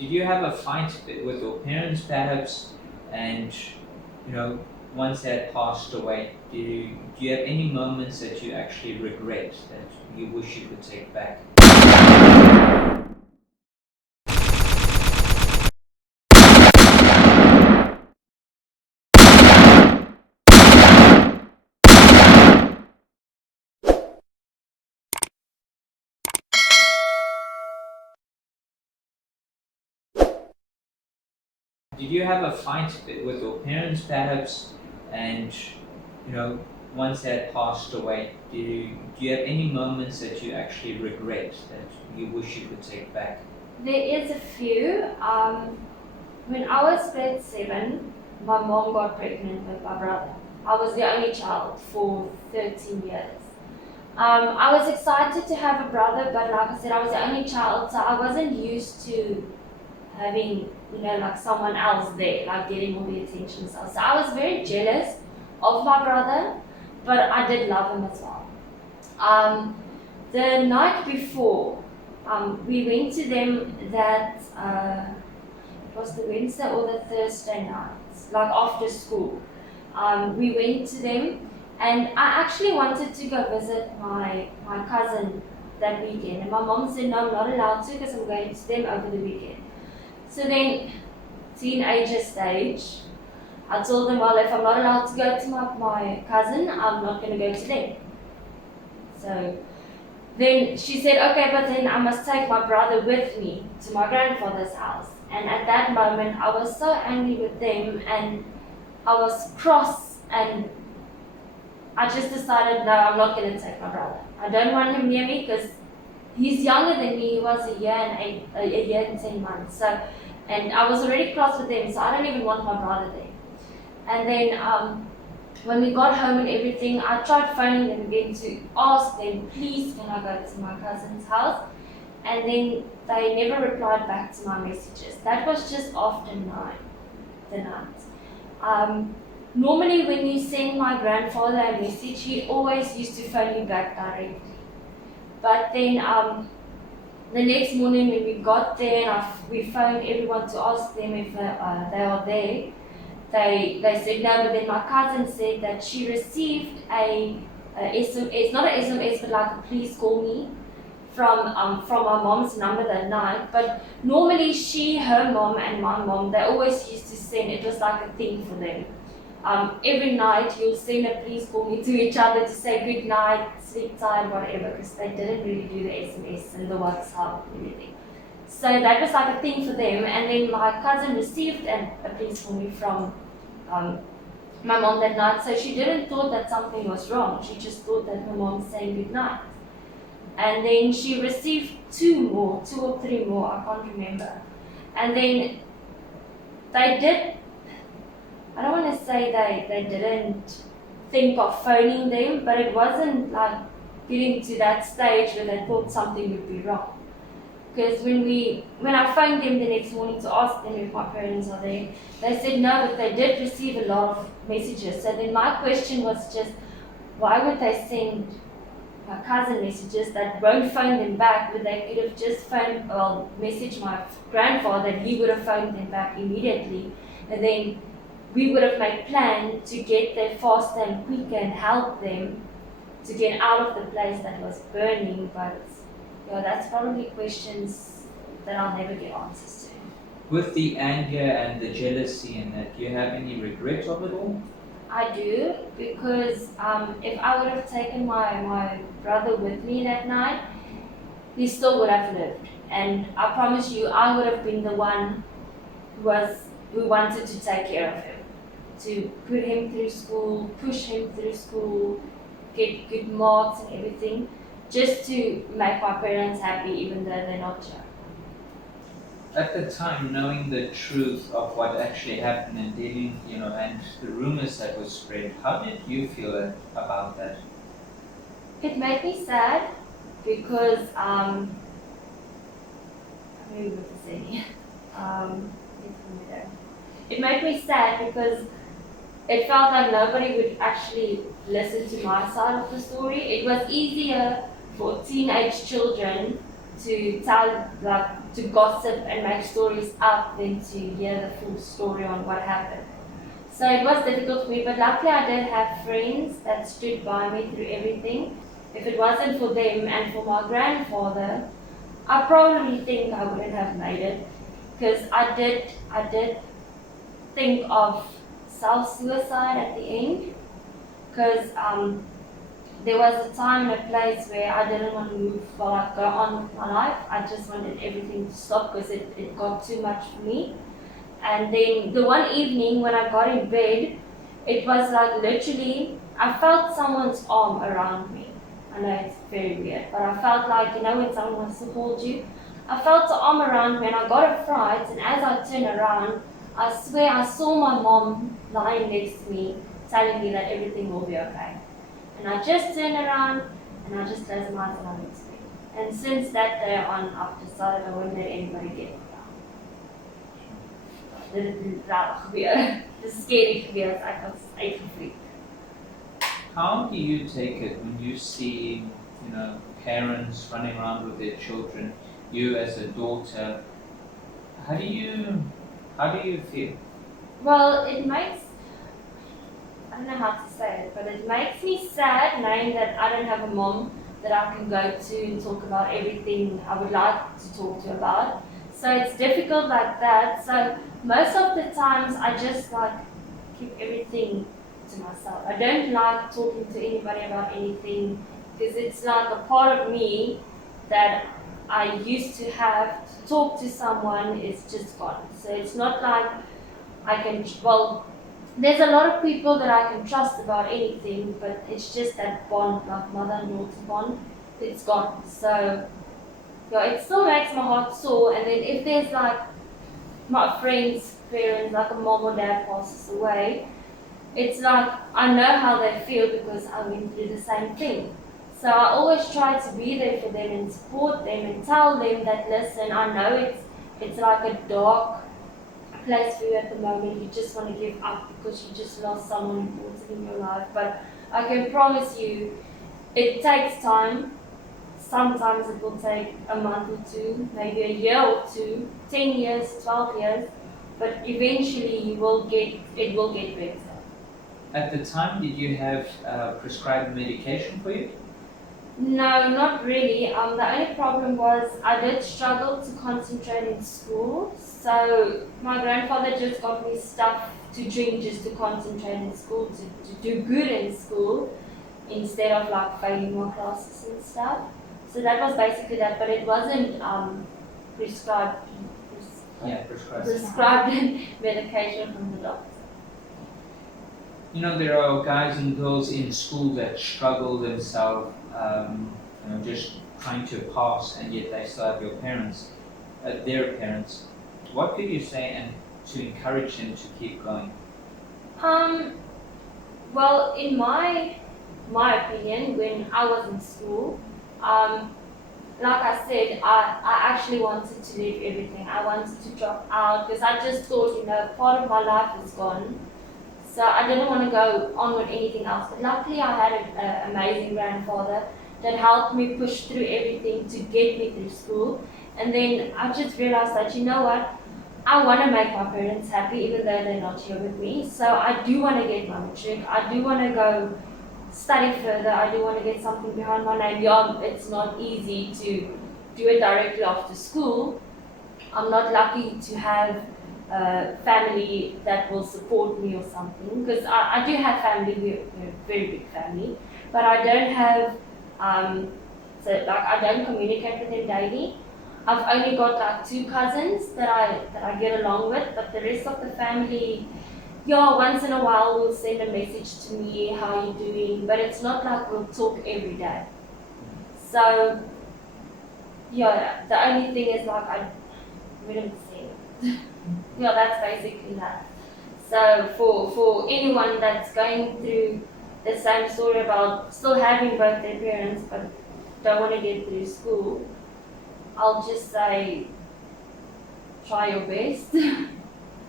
Did you have a fight with your parents perhaps? And once they had passed away, do you have any moments that you actually regret that you wish you could take back? Did you have a fight with your parents perhaps? And once they had passed away, do you have any moments that you actually regret that you wish you could take back? There is a few. When I was grade 7, my mom got pregnant with my brother. I was the only child for 13 years. I was excited to have a brother, but like I said, I was the only child, so I wasn't used to having, like someone else there, like getting all the attention. So I was very jealous of my brother, but I did love him as well. The night before, we went to them that it was the Wednesday or the Thursday night, like after school. We went to them, and I actually wanted to go visit my cousin that weekend. And my mom said, no, I'm not allowed to because I'm going to them over the weekend. So then, teenager stage, I told them, well, if I'm not allowed to go to my cousin, I'm not going to go to them. So then she said, okay, but then I must take my brother with me to my grandfather's house. And at that moment, I was so angry with them, and I was cross, and I just decided, no, I'm not going to take my brother. I don't want him near me because he's younger than me. He was a year and 10 months. So, and I was already cross with them, so I don't even want my brother there. And then when we got home and everything, I tried phoning them again to ask them, please, can I go to my cousin's house? And then they never replied back to my messages. That was just after the night. Normally when you send my grandfather a message, he always used to phone me back directly. But then the next morning when we got there and we phoned everyone to ask them if they are there, they said no, but then my cousin said that she received a SMS, not an SMS, but like a please call me from my mom's number that night. But normally her mom and my mom, they always used to send, it was like a thing for them. Every night you'll send a please call me to each other to say good night, sleep tight, whatever, because they didn't really do the SMS and the WhatsApp and everything. So that was like a thing for them. And then my cousin received a please call me from my mom that night. So she didn't thought that something was wrong. She just thought that her mom was saying good night. And then she received two or three more, I can't remember. And then they did, I don't want to say they didn't think of phoning them, but it wasn't like getting to that stage where they thought something would be wrong. Because when I phoned them the next morning to ask them if my parents are there, they said no, but they did receive a lot of messages. So then my question was just, why would they send my cousin messages that won't phone them back, but they could have just messaged my grandfather, and he would have phoned them back immediately, and then we would have made plan to get there faster and quicker and help them to get out of the place that was burning. But that's probably questions that I'll never get answers to. With the anger and the jealousy and that, do you have any regret of it all? I do, because if I would have taken my brother with me that night, he still would have lived. And I promise you, I would have been the one who wanted to take care of him, to put him through school, push him through school, get good marks and everything, just to make my parents happy, even though they're not here. At the time, knowing the truth of what actually happened and dealing, and the rumors that were spread, how did you feel about that? It made me sad because I don't know what to say. It made me sad because it felt like nobody would actually listen to my side of the story. It was easier for teenage children to tell, like, to gossip and make stories up than to hear the full story on what happened. So it was difficult for me, but luckily I did have friends that stood by me through everything. If it wasn't for them and for my grandfather, I probably think I wouldn't have made it, because I did think of self-suicide at the end, because there was a time and a place where I didn't want to move or like go on with my life. I just wanted everything to stop because it got too much for me. And then the one evening when I got in bed, it was like literally, I felt someone's arm around me. I know it's very weird, but I felt like, you know, when someone wants to hold you, I felt the arm around me and I got a fright. And as I turned around, I swear I saw my mom lying next to me, telling me that everything will be okay. And I just turned around and I just closed my eyes and I went to bed. And since that day on, I've decided I won't let anybody get me down. Dit is raar gebeur. Dit is scary geweest. Ek was uitgefreak. How do you take it when you see, you know, parents running around with their children, you as a daughter, how do you feel? Well, it makes, I don't know how to say it, but it makes me sad knowing that I don't have a mom that I can go to and talk about everything I would like to talk to about. So it's difficult like that. So most of the times I just like keep everything to myself. I don't like talking to anybody about anything because it's like a part of me that I used to have to talk to someone is just gone. So it's not like I can, well, there's a lot of people that I can trust about anything, but it's just that bond, like mother and daughter bond, it's gone. So yeah, it still makes my heart sore. And then if there's like my friends' parents, like a mom or dad passes away, it's like I know how they feel because I went through the same thing. So I always try to be there for them and support them and tell them that, listen, I know it's like a dark place for you at the moment. You just want to give up because you just lost someone important in your life. But I can promise you, it takes time. Sometimes it will take a month or two, maybe a year or two, 10 years, 12 years, but eventually it will get better. At the time, did you have prescribed medication for you? No, not really. The only problem was I did struggle to concentrate in school. So my grandfather just got me stuff to drink just to concentrate in school, to do good in school, instead of like failing my classes and stuff. So that was basically that, but it wasn't prescribed prescribed medication from the doctor. You know, there are guys and girls in school that struggle themselves, you know, just trying to pass, and yet they still have their parents. What could you say and to encourage them to keep going? Well, in my opinion, when I was in school, like I said, I actually wanted to leave everything. I wanted to drop out because I just thought, you know, part of my life is gone. So I didn't want to go on with anything else. But luckily I had an amazing grandfather that helped me push through everything to get me through school. And then I just realized that, you know what, I want to make my parents happy even though they're not here with me. So I do want to get my matric. I do want to go study further. I do want to get something behind my name. Yeah, it's not easy to do it directly after school. I'm not lucky to have family that will support me or something, because I do have family, we're a very big family, but I don't have, so like I don't communicate with them daily. I've only got like 2 cousins that I get along with, but the rest of the family, yeah, once in a while will send a message to me, how are you doing, but it's not like we'll talk every day. So yeah, the only thing is like I wouldn't say it. Yeah, that's basically that. So for anyone that's going through the same story about still having both their parents but don't want to get through school, I'll just say try your best.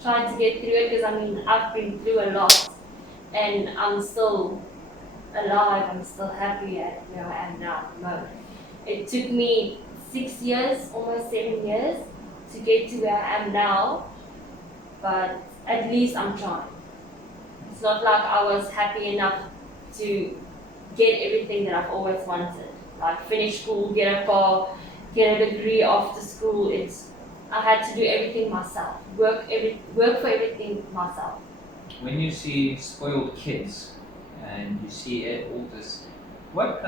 Try to get through it, because I mean I've been through a lot and I'm still alive, I'm still happy at where I am now at the moment. It took me 6 years, almost 7 years, to get to where I am now. But at least I'm trying. It's not like I was happy enough to get everything that I've always wanted. Like finish school, get a car, get a degree after school. I had to do everything myself. Work for everything myself. When you see spoiled kids and you see all this, what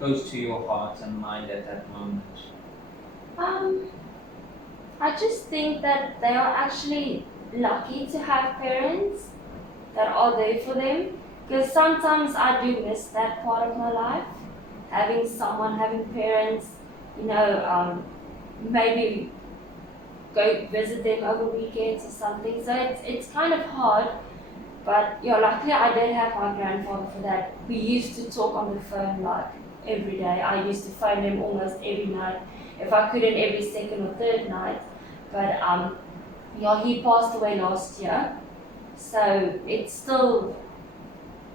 goes to your heart and mind at that moment? Um, I just think that they are actually lucky to have parents that are there for them. Because sometimes I do miss that part of my life, having parents, maybe go visit them over weekends or something. So it's kind of hard. But yeah, luckily I did have my grandfather for that. We used to talk on the phone like every day. I used to phone him almost every night. If I couldn't, every second or third night. But yeah, he passed away last year. So it's still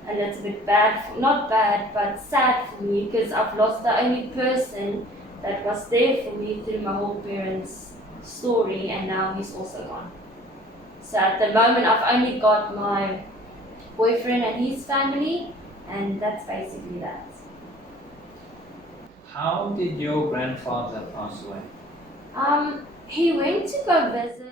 a little bit bad, not bad, but sad for me because I've lost the only person that was there for me through my whole parents' story, and now he's also gone. So at the moment, I've only got my boyfriend and his family, and that's basically that. How did your grandfather pass away? He went to go visit